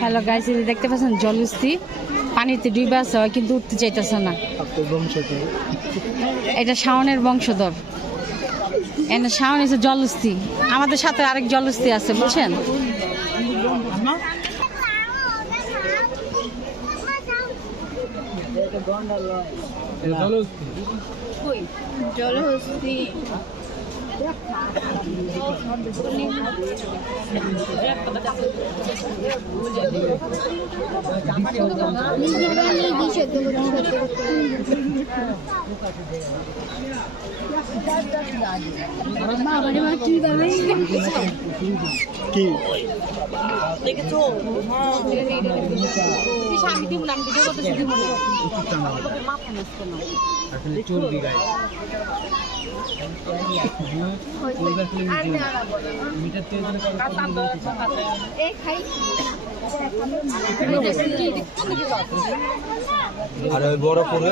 Hello guys, এই যে দেখতে পাচ্ছেন জলস্থি পানিতে ডুবে আছে, কিন্তু উঠতে চাইতেছে না। এটা শাওনের বংশধর। এনে শাওন এসে জলস্থি, আমাদের সাথে আরেক জলস্থি আছে, বুঝছেন? জলহস্তি কি চর্বি গায়ে আর বড় করে